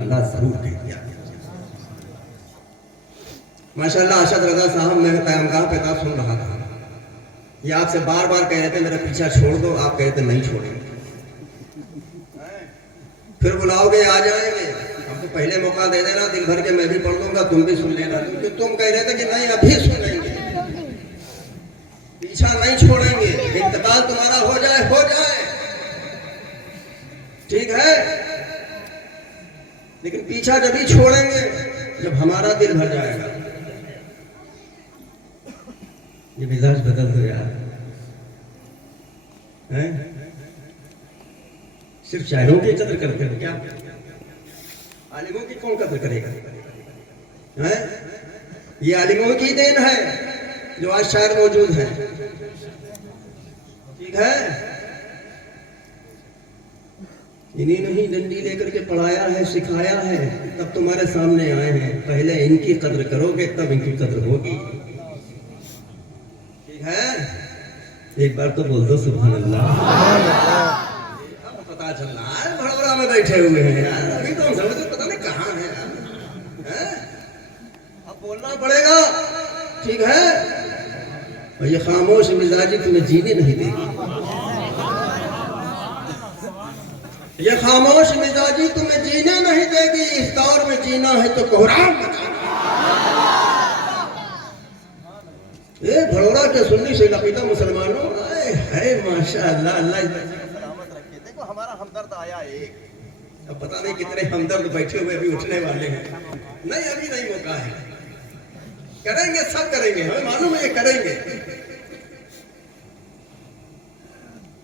اللہ ضرور کہہ دیا۔ ماشاءاللہ ارشد رضا صاحب میں قیامگاہ پہ تھا، سن رہا تھا، یہ آپ سے بار بار کہہ رہے تھے میرا پیچھا چھوڑ دو، آپ کہہ رہے تھے نہیں چھوڑیں گے، پھر بلاؤ گے آ جائیں گے، ہم کو پہلے موقع دے دینا، دل بھر کے میں بھی پڑھ دوں گا، تم بھی سن لینا، کیونکہ تم کہہ رہے تھے کہ نہیں ابھی سن لیں گے، پیچھا نہیں چھوڑیں گے، انتقال تمہارا ہو جائے ٹھیک ہے، لیکن پیچھا جب ہی چھوڑیں گے جب ہمارا دل بھر جائے گا۔ یہ مزاج بدل دو یار، صرف شاعروں کی قدر کرتے ہو کیا؟ عالموں کی کون قدر کرے گا؟ یہ عالموں کی دین ہے جو آج شاعر موجود ہیں، ٹھیک ہے، انہیں نہیں ڈنڈی لے کر کے پڑھایا ہے، سکھایا ہے، تب تمہارے سامنے آئے ہیں، پہلے ان کی قدر کرو گے تب ان کی قدر ہوگی، ٹھیک ہے؟ ایک بار تو بول دو سبحان اللہ۔ اب پتا چل رہا ہے بھڑورا میں بیٹھے ہوئے ہیں یار، ابھی تو ہم سمجھتے پتہ نہیں کہاں ہے یار، اب بولنا پڑے گا، ٹھیک ہے؟ اور یہ خاموش مزاجی تمہیں جینے نہیں دے گی، یہ خاموش مزاجی تمہیں جینے نہیں دے گی، اس دور میں جینا ہے تو کوہرام مچانا۔ یہ بھڑورا کے سنی سے لقیدہ مسلمانوں، ہے ماشاءاللہ، اللہ سلامت رکھے۔ دیکھو ہمارا ہمدرد آیا ایک، اب پتہ نہیں کتنے ہمدرد بیٹھے ہوئے ابھی اٹھنے والے ہیں، نہیں ابھی نہیں موقع ہے، کریں گے سب کریں گے، ہمیں معلوم ہے یہ کریں گے،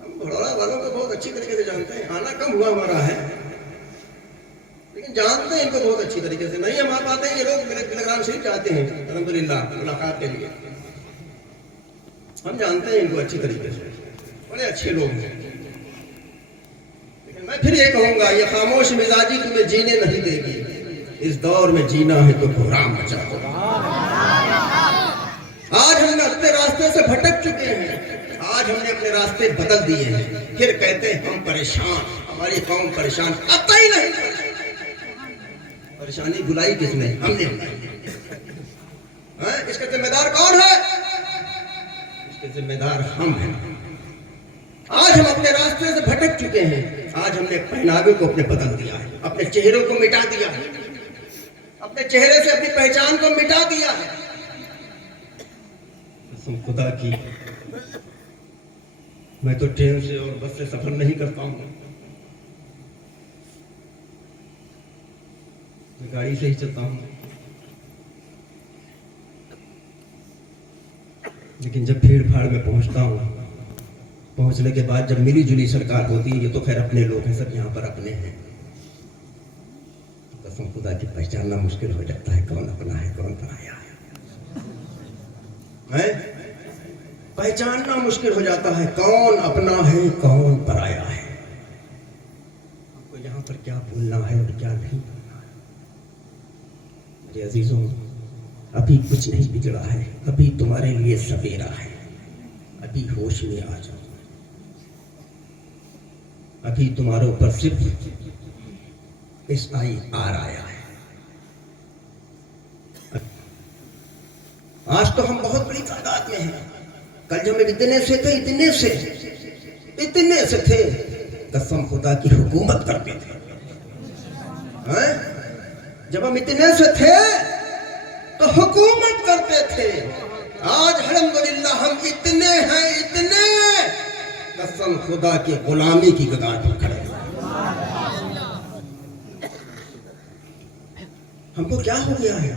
ہم بھڑورا والوں کو بہت اچھی طریقے سے جانتے ہیں، آنا کم ہوا ہمارا ہے لیکن جانتے ہیں ان کو بہت اچھی طریقے سے، نہیں ہم آپ آتے ہیں، یہ لوگ میرے پروگرام شریف چاہتے ہیں الحمدللہ ملاقات کے لیے، ہم جانتے ہیں ان کو اچھی طریقے سے، بڑے اچھے لوگ ہیں، لیکن میں پھر یہ کہوں گا یہ خاموش مزاجی تمہیں جینے نہیں دے گی، اس دور میں جینا ہے تو کوہرام مچاؤ۔ آج ہم اپنے راستے سے بھٹک چکے ہیں، آج ہم نے اپنے راستے بدل دیے ہیں، پھر کہتے ہیں ہم پریشان، ہماری قوم پریشان، قطعی نہیں پریشانی، بلائی کس نے؟ ہم نے بلائی، اس کا ذمہ دار کون ہے؟ اس کے ذمہ دار ہم ہیں۔ آج ہم اپنے راستے سے بھٹک چکے ہیں، آج ہم نے پہناوے کو اپنے بدل دیا ہے، اپنے چہروں کو مٹا دیا ہے، اپنے چہرے سے اپنی پہچان کو مٹا دیا ہے، قسم خدا کی میں تو ٹرین سے اور بس سے سفر نہیں کرتا ہوں، میں گاڑی سے ہی چلتا ہوں، لیکن جب بھیڑ بھاڑ میں پہنچتا ہوں، پہنچنے کے بعد جب ملی جلی سرکار ہوتی ہے، یہ تو خیر اپنے لوگ ہیں، سب یہاں پر اپنے ہیں، قسم خدا کی پہچاننا مشکل ہو جاتا ہے کون اپنا ہے کون پرایا ہے، پہچاننا مشکل ہو جاتا ہے کون اپنا ہے کون پرایا ہے، ہم کو یہاں پر کیا بولنا ہے اور کیا نہیں بولنا ہے۔ میرے عزیزوں، ابھی کچھ نہیں بگڑا ہے، ابھی تمہارے لیے سویرا ہے، ابھی ہوش میں آ جاؤ، ابھی تمہارے اوپر صرف SIR آیا ہے، آج تو ہم بہت بڑی تعداد میں ہیں، کل جب ہم اتنے سے تھے، قسم خدا کی حکومت کرتے تھے، جب ہم اتنے سے تھے تو حکومت کرتے تھے، آج الحمدللہ ہم اتنے ہیں، قسم خدا کی غلامی کی کگار پر کھڑے ہیں۔ ہم کو کیا ہو گیا ہے؟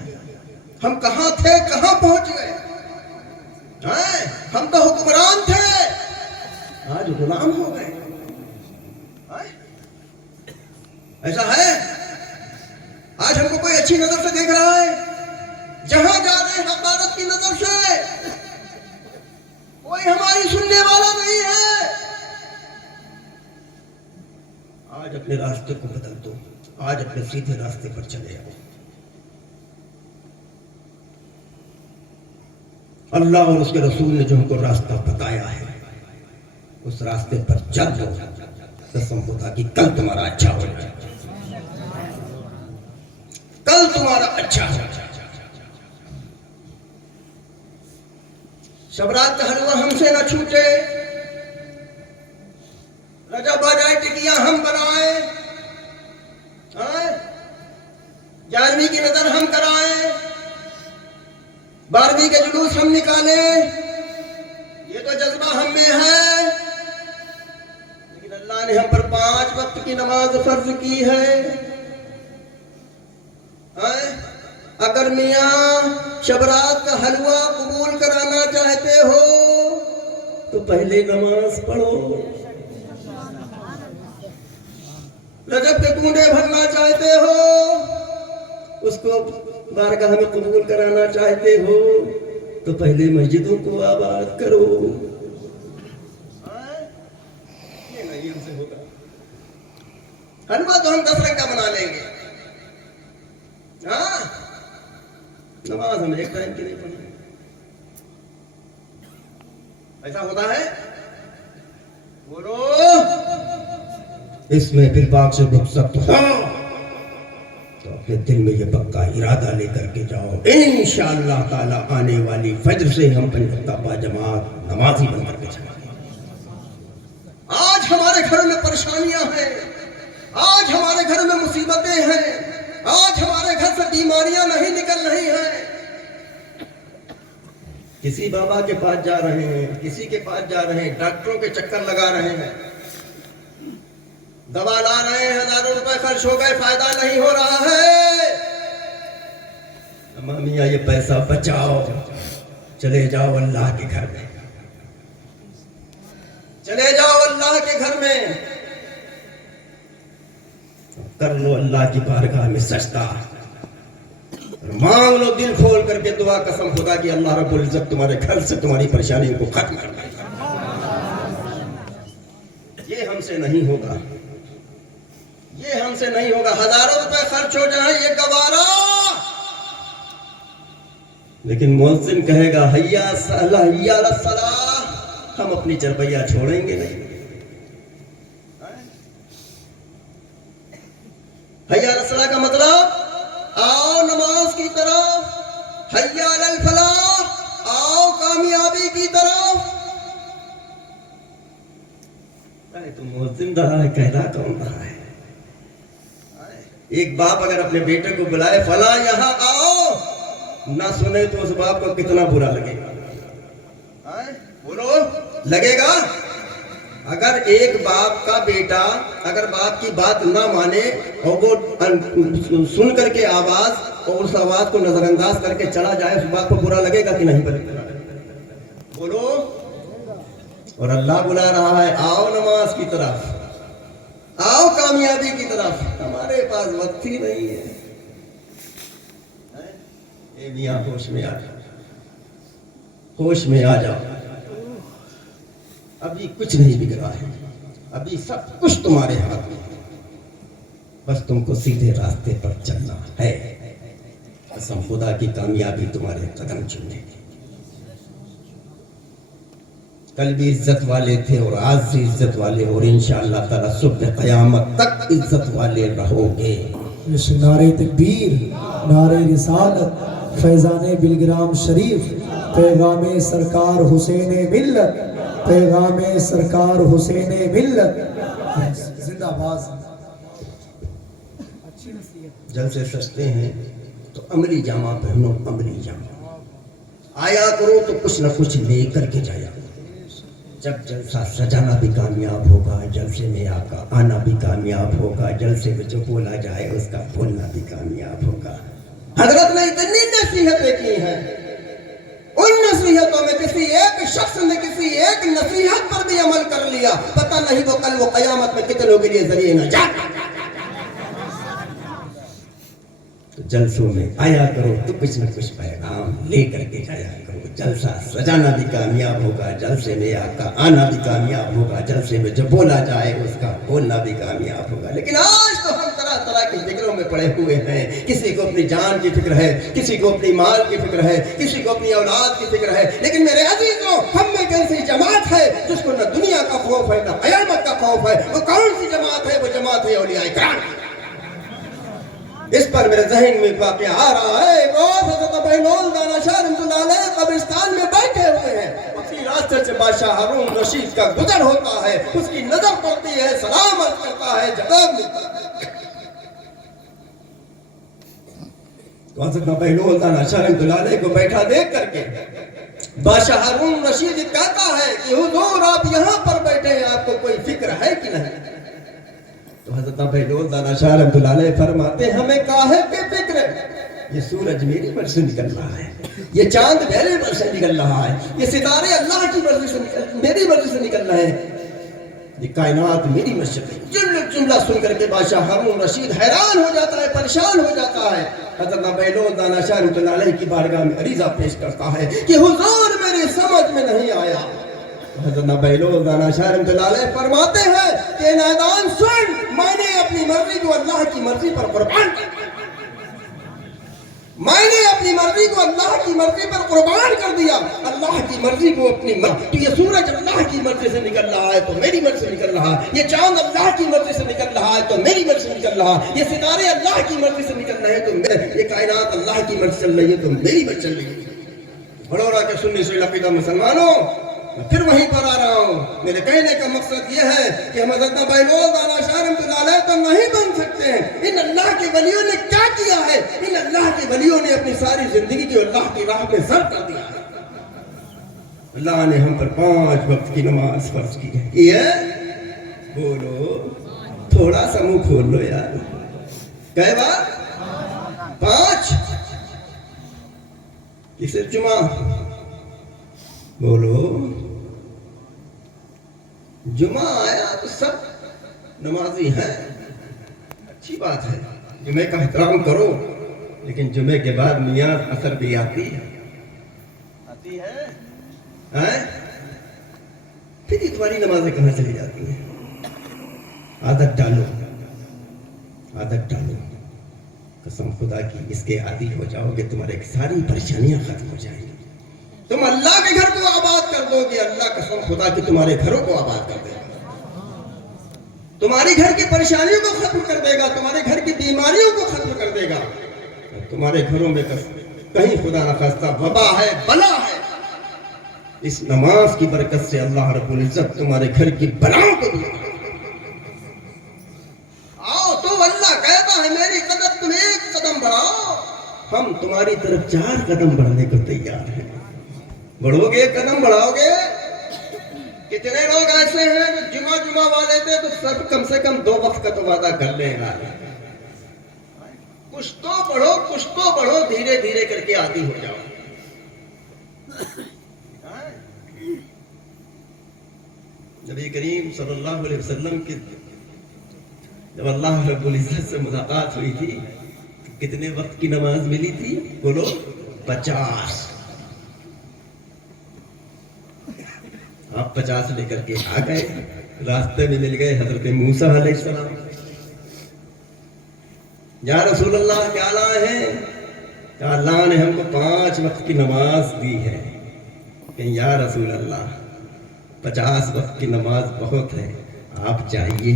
ہم کہاں تھے کہاں پہنچ گئے؟ ہم تو حکمران تھے، آج غلام ہو گئے، ایسا ہے؟ آج ہم کو کوئی اچھی نظر سے دیکھ رہا ہے؟ جہاں جا رہے ہیں حقارت کی نظر سے، کوئی ہماری سننے والا نہیں ہے۔ آج اپنے راستے کو بدل دو، آج اپنے سیدھے راستے پر چلے آؤ، اللہ اور اس کے رسول نے جو ہم کو راستہ بتایا ہے اس راستے پر چل دو، قسم خدا کی کل تمہارا اچھا ہو جائے۔ اچھا ہو. شبرات کا حلوہ ہم سے نہ چھوٹے, رجب باجائے ٹکیاں ہم بنائیں, 11ویں کی نظر ہم کرائیں, 12ویں کے جلوس ہم نکالیں, یہ تو جذبہ ہم میں ہے. لیکن اللہ نے ہم پر 5 وقت کی نماز فرض کی ہے. اگر میاں شبرات کا حلوہ قبول کرانا چاہتے ہو تو پہلے نماز پڑھو. رجب کے کنڈے بھرنا چاہتے ہو, اس کو بارگاہ میں قبول کرانا چاہتے ہو تو پہلے مسجدوں کو آباد کرو. یہ نہیں ہم سے ہوگا. حلوہ تو ہم 10 رنگ کا بنا لیں گے, نماز ہم ایک ٹائم کی نہیں پڑھیں. ایسا ہوتا ہے؟ بولو. اس میں پھر پاک سے رخصت ہو تو اپنے دل میں یہ پکا ارادہ لے کر کے جاؤ, انشاءاللہ تعالی آنے والی فجر سے ہم 5 وقتہ با جماعت نمازی بن کر کے چلیں گے. آج ہمارے گھر میں پریشانیاں ہیں, آج ہمارے گھر میں مصیبتیں ہیں, آج ہمارے گھر سے بیماریاں نہیں نکل رہی ہیں. کسی بابا کے پاس جا رہے ہیں, کسی کے پاس جا رہے ہیں, ڈاکٹروں کے چکر لگا رہے ہیں, دوا لا رہے ہیں, ہزاروں روپے خرچ ہو گئے, فائدہ نہیں ہو رہا ہے. اما میاں یہ پیسہ بچاؤ, چلے جاؤ اللہ کے گھر میں, چلے جاؤ اللہ کے گھر میں, کر لو اللہ کی بارگاہ میں سجدہ, مانگ لو دل کھول کر کے دعا, قسم خدا کی اللہ رب العزت تمہارے گھر سے تمہاری پریشانیوں کو ختم کر دے گا. یہ ہم سے نہیں ہوگا, یہ ہم سے نہیں ہوگا. ہزاروں روپے خرچ ہو جائیں یہ گوارا, لیکن مؤذن کہے گا حیا حیا الصلاۃ, ہم اپنی چرپیا چھوڑیں گے نہیں. حیا الصلاۃ کا مطلب آؤ نماز کی طرف, حیا الفلاح, آؤ کامیابی کی طرف. تم مؤذن رہا ہے, کہنا کون رہا ہے؟ ایک باپ اگر اپنے بیٹے کو بلائے فلاں یہاں آؤ, نہ سنے تو اس باپ کو کتنا برا لگے گا. بولو, لگے گا؟ اگر ایک باپ کا بیٹا اگر باپ کی بات نہ مانے اور وہ سن کر کے آواز اور اس آواز کو نظر انداز کر کے چلا جائے, اس باپ کو برا لگے گا کہ نہیں لگے گا؟ بولو. اور اللہ بلا رہا ہے آؤ نماز کی طرف, آؤ کامیابی کی طرف. ہمارے پاس وقت ہی نہیں ہے. اے میاں ہوش میں آ جاؤ, ہوش میں آ جاؤ. ابھی کچھ نہیں بگڑا ہے, ابھی سب کچھ تمہارے ہاتھ میں ہے, بس تم کو سیدھے راستے پر چلنا ہے. قسم خدا کی کامیابی تمہارے قدم چومے گی. کل بھی عزت والے تھے اور آج بھی عزت والے, اور انشاءاللہ تعالی صبح قیامت تک عزت والے رہو گے. نعرہ تکبیر, نعرہ رسالت, فیضان بلگرام شریف, پیغام سرکار حسین ملت, پیغام سرکار حسین ملت زندہ باد. جلسے سجتے ہیں تو عملی جامہ پہنو, عملی جامہ آیا کرو تو کچھ نہ کچھ لے کر کے جایا. جب جلسہ سجانا بھی کامیاب ہوگا, جلسے میں آنا بھی کامیاب ہوگا, جلسے میں جو بولا جائے اس کا بولنا بھی کامیاب ہوگا. حضرت نے اتنی نصیحتیں کی ہیں, ان نصیحتوں میں کسی ایک شخص نے کسی ایک نصیحت پر بھی عمل کر لیا, پتہ نہیں وہ کل وہ قیامت میں کتنوں کے لیے ذریعے نجات. جلسوں میں آیا کرو تو کچھ نہ کچھ پیغام لے کر کے جایا کرو. جلسہ سجانا بھی کامیاب ہوگا, جلسے میں آنا بھی کامیاب ہوگا, جلسے میں جو بولا جائے اس کا بولنا بھی کامیاب ہوگا. لیکن آج تو ہم طرح طرح کی فکروں میں پڑے ہوئے ہیں. کسی کو اپنی جان کی فکر ہے, کسی کو اپنی مال کی فکر ہے, کسی کو اپنی اولاد کی فکر ہے. لیکن میرے عزیزوں, ہم میں ایک ایسی جماعت ہے جس کو نہ دنیا کا خوف ہے نہ قیامت کا خوف ہے. وہ کون سی جماعت ہے؟ وہ جماعت ہے اولیاء کرام. اس پر میرے ذہن میں واقعہ آ رہا ہے، روز حضرت بہلول دانا شاہ رحمۃ اللہ علیہ قبرستان میں بیٹھے ہوئے ہیں، اسی راستے سے بادشاہ ہارون رشید کا گزر ہوتا ہے، اس کی نظر پڑتی ہے، سلام عرض کرتا ہے، جواب ملتا ہے۔ تو حضرت بہلول دانا شاہ رحمۃ اللہ علیہ کو بیٹھا دیکھ کر کے بادشاہ ہارون رشید کہتا ہے کہ حضور آپ یہاں پر بیٹھے ہیں، آپ کو کوئی فکر ہے کہ نہیں؟ تو حضرت بہلول دانا شاہ رحمۃ اللہ علیہ فرماتے ہیں ہمیں کاہے کی فکر ہے، یہ سورج میری مرضی سے نکل رہا ہے، یہ چاند میری مرضی سے نکل رہا ہے، یہ ستارے اللہ کی مرضی سے میری مرضی سے نکل رہے ہیں، یہ کائنات میری مرضی سے۔ جملہ سن کر کے بادشاہ ہارون رشید حیران ہو جاتا ہے، پریشان ہو جاتا ہے، حضرت بہلول دانا شاہ رحمۃ اللہ علیہ کی بارگاہ میں عریضہ پیش کرتا ہے کہ حضور میری سمجھ میں نہیں آیا۔ حضرت بہلول دانا شاہ رحمۃ اللہ علیہ فرماتے ہیں کہ نادان سن، میں نے اپنی مرضی کو اللہ کی مرضی پر قربان کر دیا، میں نے اپنی مرضی کو اللہ کی مرضی پر قربان کر دیا، اللہ کی مرضی کو اپنی مرضی، تو یہ سورج اللہ کی مرضی سے نکل رہا ہے تو میری مرضی سے نکل رہا ہے، یہ چاند اللہ کی مرضی سے نکل رہا ہے تو میری مرضی سے نکل رہا ہے، یہ ستارے اللہ کی مرضی سے نکل رہے ہیں تو یہ کائنات اللہ کی مرضی چل رہی ہے تو میری مرضی چل رہی ہے۔ بڑورہ کے سنی سے عقیدہ مسلمانوں، میں پھر وہیں پر آ رہا ہوں، میرے کہنے کا مقصد یہ ہے کہ ہم حضرت بہلول دانا شاہ رحمۃ اللہ علیہ تو نہیں بن سکتے ہیں۔ ان اللہ کے ولیوں نے کیا کیا ہے؟ ان اللہ کے ولیوں نے اپنی ساری زندگی کو اللہ کی راہ میں صرف کر دیا ہے۔ اللہ نے ہم پر 5 وقت کی نماز فرض کی ہے، یہ بولو، تھوڑا سا منہ کھول لو یار، کہے بات 5 کہ صرف جمعہ؟ بولو، جمعہ آیا تو سب نمازی ہیں، اچھی بات ہے، جمعے کا احترام کرو، لیکن جمعے کے بعد نیاز اثر بھی آتی ہے، پھر یہ تمہاری نمازیں کہاں چلی جاتی ہیں؟ عادت ڈالو، قسم خدا کی اس کے عادی ہو جاؤ گے، تمہارے ساری پریشانیاں ختم ہو جائیں گی، تم اللہ کے گھر کو آباد کر دو گے، اللہ قسم خدا کی تمہارے گھروں کو آباد کر دے گا، تمہارے گھر کی پریشانیوں کو ختم کر دے گا، تمہارے گھر کی بیماریوں کو ختم کر دے گا، تمہارے گھروں میں کہیں خدا نخواستہ وبا ہے، بلا ہے، اس نماز کی برکت سے اللہ رب العزت تمہارے گھر کی بلاؤں کو دور کرے گا۔ آؤ تو اللہ کہتا ہے میری قدر تم 1 قدم بڑھاؤ، ہم تمہاری طرف 4 قدم بڑھنے کو تیار ہیں، بڑھو گے 1 قدم بڑھاؤ گے؟ کتنے لوگ ایسے ہیں جو جمعہ والے تھے تو سب کم سے کم 2 وقت کا تو وعدہ کر لیں گا، کچھ تو بڑھو، دھیرے دھیرے کر کے عادی ہو جاؤ۔ نبی کریم صلی اللہ علیہ وسلم کی جب اللہ رب العزت سے ملاقات ہوئی تھی کتنے وقت کی نماز ملی تھی؟ بولو 50۔ آپ 50 لے کر کے آ گئے، راستے میں مل گئے حضرت موسیٰ علیہ السلام، یا رسول اللہ کیا لائے ہیں؟ کہ اللہ نے ہم کو 5 وقت کی نماز دی ہے، کہ یا رسول اللہ 50 وقت کی نماز بہت ہے، آپ چاہیے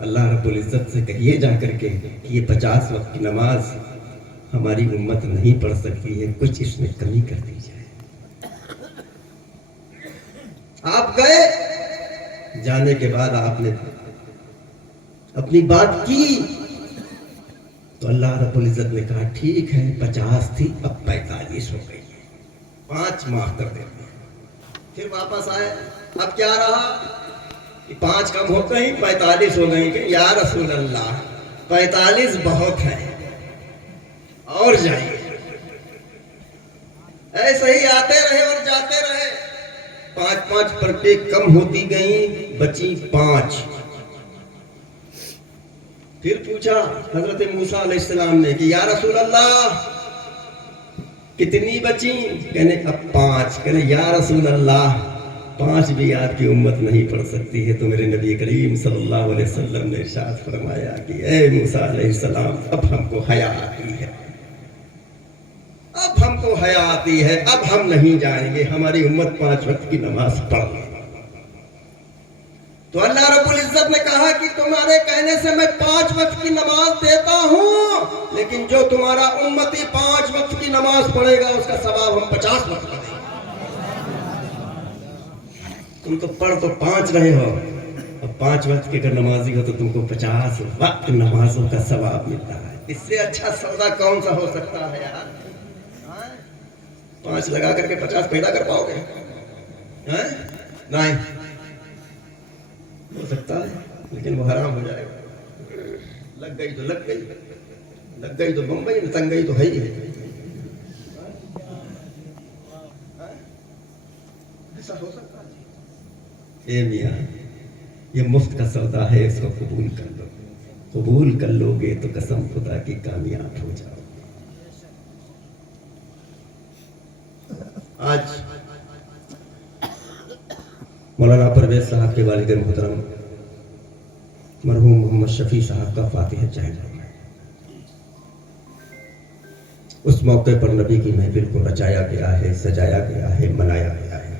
اللہ رب العزت سے کہیے جا کر کے کہ یہ 50 وقت کی نماز ہماری امت نہیں پڑھ سکتی ہے، کچھ اس میں کمی کر دی جائے۔ آپ گئے، جانے کے بعد آپ نے اپنی بات کی تو اللہ رب العزت نے کہا ٹھیک ہے 50 تھی اب 45 ہو گئی ہے، 5 معاف کر دیتے ہیں۔ پھر واپس آئے، اب کیا رہا کہ 5 کم ہو گئی 45 ہو گئی، کہ یا رسول اللہ 45 بہت ہے اور جائیے۔ ایسے ہی آتے رہے اور جاتے رہے، 5 پرتیں کم ہوتی گئیں، بچی 5۔ پھر پوچھا حضرت موسیٰ علیہ السلام نے کہ یا رسول اللہ کتنی بچی؟ کہنے اب 5۔ کہنے یا رسول اللہ 5 بھی آپ کی امت نہیں پڑھ سکتی ہے، تو میرے نبی کریم صلی اللہ علیہ وسلم نے ارشاد فرمایا کہ اے موسیٰ علیہ السلام اب ہم کو حیا آتی ہے، اب ہم کو حیا آتی ہے، اب ہم نہیں جائیں گے، ہماری امت 5 وقت کی نماز پڑھ لے۔ تو اللہ رب العزت نے کہا کہ تمہارے کہنے سے میں 5 وقت کی نماز دیتا ہوں، لیکن جو تمہارا امتی 5 وقت کی نماز پڑھے گا اس کا ثواب ہم 50 وقت پڑھیں گے۔ تم تو پڑھ تو 5 رہے ہو، اور 5 وقت کے اگر نمازی ہو تو تم کو 50 وقت نمازوں کا ثواب ملتا ہے۔ اس سے اچھا سودا کون سا ہو سکتا ہے یار؟ 5 لگا کر کے 50 پیدا کر پاؤ گے؟ نہیں ہو سکتا ہے، لیکن وہ حرام ہو جائے گا۔ لگ گئی تو لگ گئی، لگ گئی تو بمبئی، تنگ گئی تو ہے ہی ہے۔ ایسا ہو سکتا ہے؟ اے میاں، یہ مفت کا سودا ہے، اس کو قبول کر لو۔ قبول کر لو گے تو قسم خدا کی کامیاب ہو جاؤ۔ آج مولانا پرویز صاحب کے والد محترم مرحوم محمد شفیع صاحب کا فاتحہ چاہیے۔ اس موقع پر نبی کی محفل کو رچایا گیا ہے، سجایا گیا ہے، منایا گیا ہے۔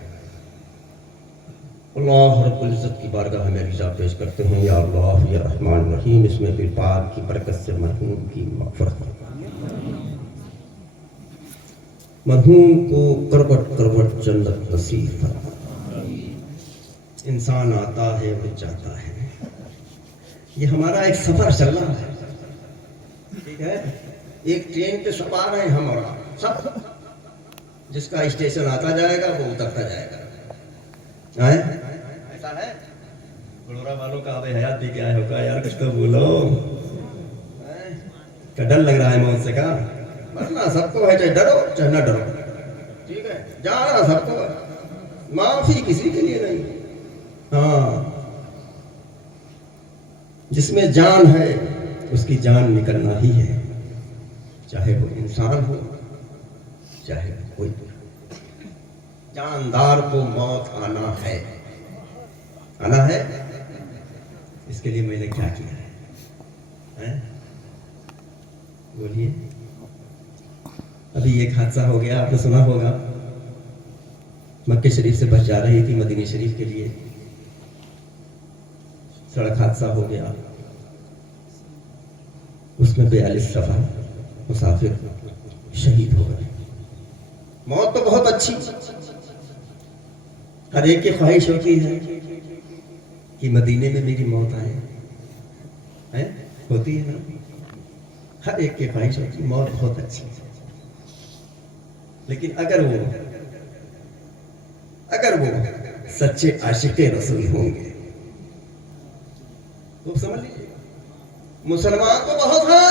اللہ رب العزت کی بارگاہ میں عریضہ پیش کرتے ہیں، یا اللہ یا رحمان الرحیم، اس میں پاک کی برکت سے مرحوم کی مغفرت فرما۔ مرحوم کو کروٹ کروٹ جنت نصیب فرما۔ انسان آتا ہے اور جاتا ہے، یہ ہمارا ایک سفر چل رہا ہے، ٹھیک ہے؟ ایک ٹرین پہ سوار ہیں ہم اور آپ سب، جس کا اسٹیشن آتا جائے گا وہ اترتا جائے گا۔ ایسا ہے؟ بڑورا والوں کا آب حیات بھی کیا ہوگا یار؟ کچھ تو بولو۔ کیا ڈر لگ رہا ہے موت سے؟ کا مرنا سب کو ہے، چاہے ڈرو چاہے نہ ڈرو، ٹھیک ہے؟ جانا سب کو ہے، معافی کسی کے لیے نہیں۔ ہاں، جس میں جان ہے اس کی جان نکلنا ہی ہے، چاہے وہ انسان ہو چاہے وہ کوئی بھی۔ جاندار کو موت آنا ہے، آنا ہے۔ اس کے لیے میں نے کیا کیا ہے؟ بولیے۔ ابھی ایک حادثہ ہو گیا، آپ نے سنا ہوگا، مکہ شریف سے بس جا رہی تھی مدینہ شریف کے لیے، سڑک حادثہ ہو گیا، اس میں 42 سفر مسافر شہید ہو گئے۔ موت تو بہت اچھی، ہر ایک کی خواہش ہوتی ہے کہ مدینے میں میری موت آئے، ہوتی ہے نا؟ ہر ایک کی خواہش ہوتی ہے، موت بہت اچھی ہے۔ لیکن اگر وہ سچے عاشق رسول ہوں گے تو سمجھ لیجیے، مسلمان تو بہت ہے،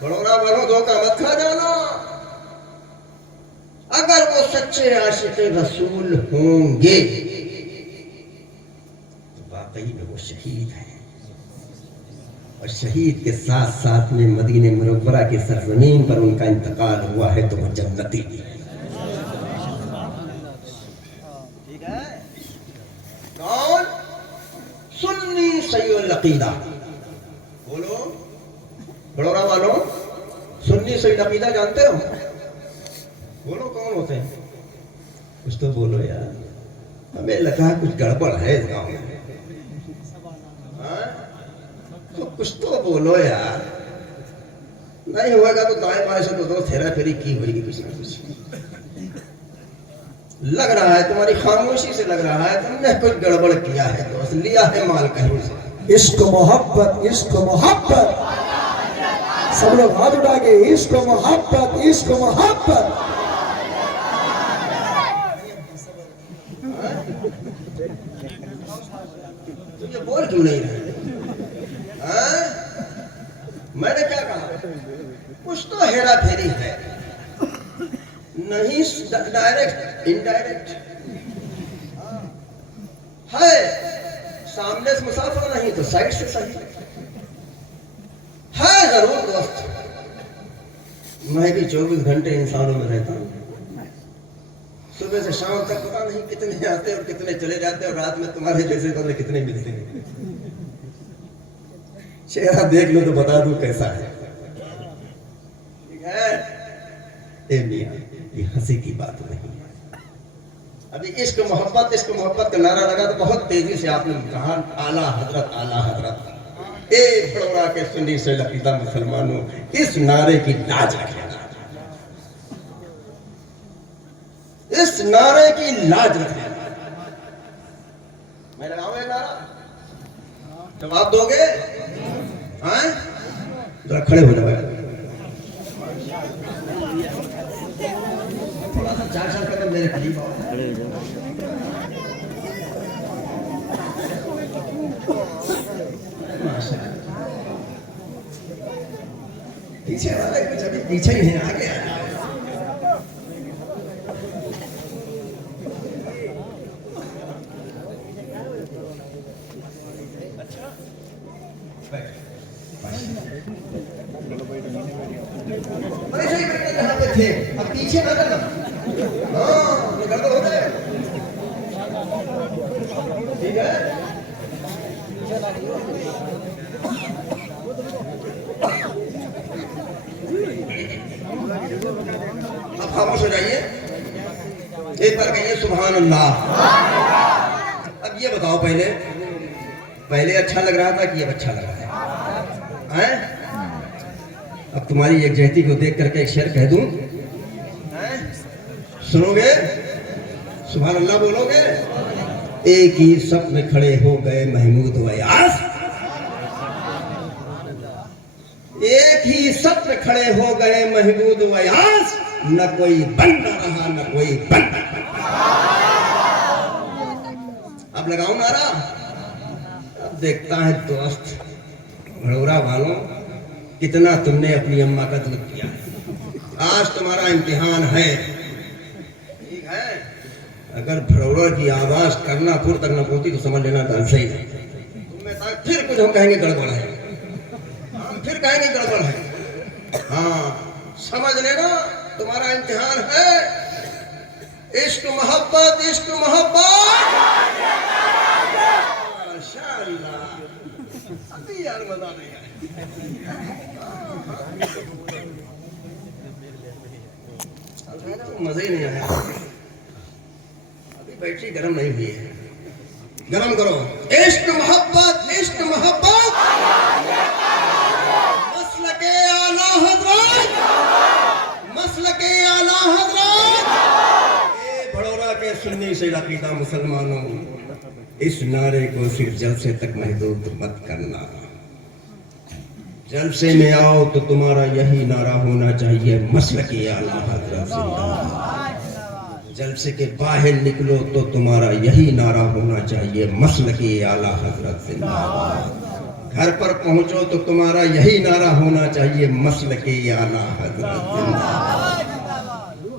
بڑونا بڑوں دھوکہ مت کھا جانا۔ اگر وہ سچے عاشق رسول ہوں گے تو واقعی میں وہ شہید ہیں، اور شہید کے ساتھ ساتھ میں مدینہ منورہ کی سرزمین پر ان کا انتقال ہوا ہے تو وہ جنتی بھی ہے۔ ٹھیک ہے؟ کون؟ سنی سید العقیدہ، بولو بڑورا والوں، سنی سید عقیدہ جانتے ہو؟ بولو کون ہوتے ہیں؟ کچھ تو بولو یار، ہمیں لگا کچھ گڑبڑ ہے اس گاؤں میں، تو کچھ تو بولو یار۔ نہیں ہوئے گا تو دائیں بائیں سے تو دو تھیرا پھیری کی ہوئے گی کچھ نہ کچھ۔ لگ رہا ہے تمہاری خاموشی سے لگ رہا ہے تم نے کچھ گڑبڑ کیا ہے، دوست لیا ہے مال کہیں سے۔ عشق محبت، عشق محبت، سب لوگ ہاتھ اٹھا کے عشق محبت، عشق محبت۔ تم یہ بول کیوں نہیں رہے؟ میں نے کیا کہا؟ کچھ تو ہیرا پھیری ہے، نہیں ڈائریکٹ انڈائریکٹ ہے، سامنے سے مسافر نہیں تو سائڈ سے صحیح ہے ضرور دوست۔ میں بھی 24 گھنٹے انسانوں میں رہتا ہوں، صبح سے شام تک پتا نہیں کتنے آتے اور کتنے چلے جاتے، اور رات میں تمہارے جیسے کو کتنے ملتے ہیں۔ چہرہ دیکھ لو تو بتا دوں کیسا ہے، ٹھیک ہے؟ اے میاں، یہ ہنسی کی بات نہیں ہے، ابھی عشق محبت کا نعرہ لگا تو بہت تیزی سے آپ نے کہا اعلیٰ حضرت اعلیٰ حضرت. اے بھڑوڑا کے سنی سے لقیدہ مسلمانوں, اس نعرے کی لاج رکھنا, اس نعرے کی لاج رکھنا. میں لگاؤں ایک نعرہ, جواب دو گے؟ ہاں ذرا کھڑے ہو جاؤ, تھوڑا سا 4 سال کا میرے قریب آؤ. پیچھے والے کچھ ابھی پیچھے ہی ہیں, آگے آ جائے. جہاں پہ تھے اب پیچھے نہ کرنا. ہاں یہ گھر تو ہوتا ہے, ٹھیک ہے. اب خاموش ہو جائیے, ایک بار کہیے سبحان اللہ. اب یہ بتاؤ, پہلے اچھا لگ رہا تھا کہ اب اچھا لگ رہا ہے؟ اب تمہاری یکجہتی کو دیکھ کر کے ایک شعر کہہ دوں, سنو گے؟ سبحان اللہ بولو گے؟ ایک ہی صف میں کھڑے ہو گئے محمود و ایاز, ایک ہی صف میں کھڑے ہو گئے محمود و ایاز, نہ کوئی بندہ رہا نہ کوئی بندہ. اب لگاؤں نعرہ. اب دیکھتا ہے دوست بھڑورا والوں, کتنا تم نے اپنی اماں کا دودھ پیا. آج تمہارا امتحان ہے, ٹھیک ہے. اگر بھڑورا کی آواز کرنا پور تک نہ پہنچی تو سمجھ لینا گل صحیح ہے. پھر کچھ ہم کہیں گے گڑبڑ ہے, ہم پھر کہیں گے گڑبڑ ہے. ہاں سمجھ لینا تمہارا امتحان ہے. عشق محبت, عشق محبت. ماشاءاللہ, ابھی یار مزہ نہیں آیا. مزہ ہی نہیں آیا. ابھی بیٹری گرم نہیں ہوئی ہے, گرم کرو. عشق محبت, عشق محبت. مسلک اعلیٰ حضرت, مسلک اعلیٰ حضرت. اے بھڑورا کے سنی سے عقیدہ مسلمانوں, اس نعرے کو صرف جلسے تک محدود مت کرنا. جلسے میں آؤ تو تمہارا یہی نعرہ ہونا چاہیے, مسلک اعلیٰ حضرت زندہ باد. جلسے کے باہر نکلو تو تمہارا یہی نعرہ ہونا چاہیے, مسلک اعلیٰ حضرت زندہ باد. گھر پر پہنچو تو تمہارا یہی نعرہ ہونا چاہیے, مسلک اعلیٰ حضرت زندہ باد.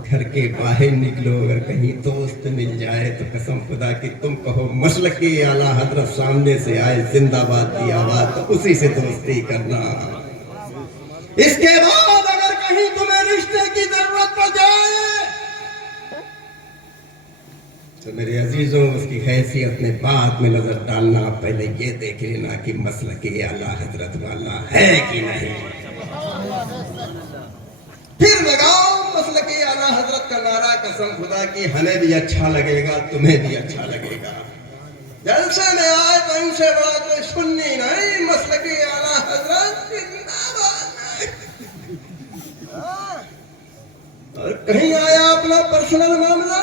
گھر کے باہر نکلو, اگر کہیں دوست مل جائے تو قسم خدا کہ تم کہو مسلک اعلیٰ حضرت سامنے سے آئے, زندہ باد کی آواز, تو اسی سے دوستی کرنا. اس کے بعد اگر کہیں تمہیں رشتے کی ضرورت پڑ جائے تو میرے عزیزوں اس کی حیثیت میں بعد میں نظر ڈالنا, پہلے یہ دیکھ لینا کہ مسلک اعلیٰ حضرت والا ہے کہ نہیں. پھر لگاؤ مسلک اعلیٰ حضرت کا نعرہ, قسم خدا کی ہمیں بھی اچھا لگے گا, تمہیں بھی اچھا لگے گا. جلسے میں آئے تو ان سے بڑا کوئی سنی نہیں, مسلک اعلیٰ حضرت زندہ باد. اور کہیں آیا اپنا پرسنل معاملہ,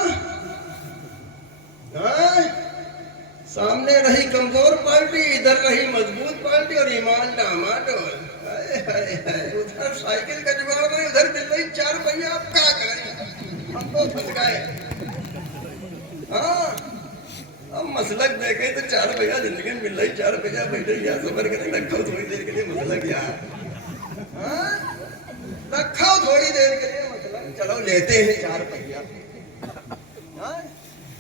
سامنے رہی کمزور پارٹی, ادھر رہی مضبوط پارٹی, اور ایمان ڈاماڈول. ادھر سائیکل کا جگاڑ نہیں, ادھر چل رہی 4 پہیا. آپ کیا کریں, ہم تو پھنس گئے. ہاں اب مسلک دیکھیں تو 4 پہیا زندگی میں مل رہی, 4 پہیا بیٹھے یا سفر کریں, رکھو تھوڑی دیر کے لیے مسلک. یار رکھو تھوڑی دیر کے لیے مسلک, چلو لیتے ہیں 4 پہیا.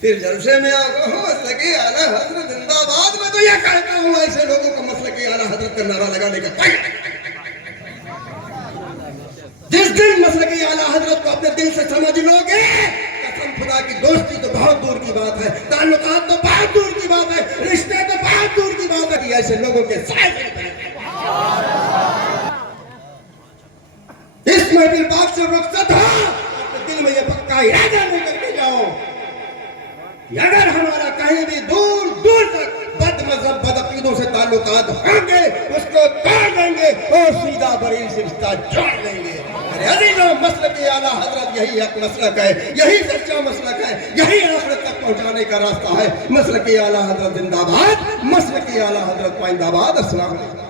پھر جلسے میں آؤ مسلک اعلیٰ حضرت زندہ باد. میں تو یہ کہتا ہوں ایسے لوگوں کو مسلک اعلیٰ حضرت کا نعرہ لگانے کا کوئی, جس دن مسلک اعلیٰ حضرت کو اپنے دل سے سمجھ لو گے, قسم خدا کی دوستی تو بہت دور کی بات ہے, تعلقات تو بہت دور کی بات ہے, رشتے تو بہت دور کی بات ہے, کہ ایسے لوگوں کے ساتھ اس محفل پاک سے رخصت ہو, اپنے دل میں یہ پکا ارادہ لے کر کے جاؤ کہ اگر ہمارا کہیں بھی دور دور تک بد مذہب بد عقیدوں سے تعلقات ہوں گے اس کو توڑ دیں گے اور سیدھا بریل سے رشتہ جوڑ لیں گے. میرے عزیزوں، مسلک اعلیٰ حضرت یہی حق مسلک ہے، یہی سچا مسلک ہے، یہی آخرت تک پہنچانے کا راستہ ہے. مسلک اعلیٰ حضرت زندہ باد، مسلک اعلیٰ حضرت پائندہ باد. السلام علیکم.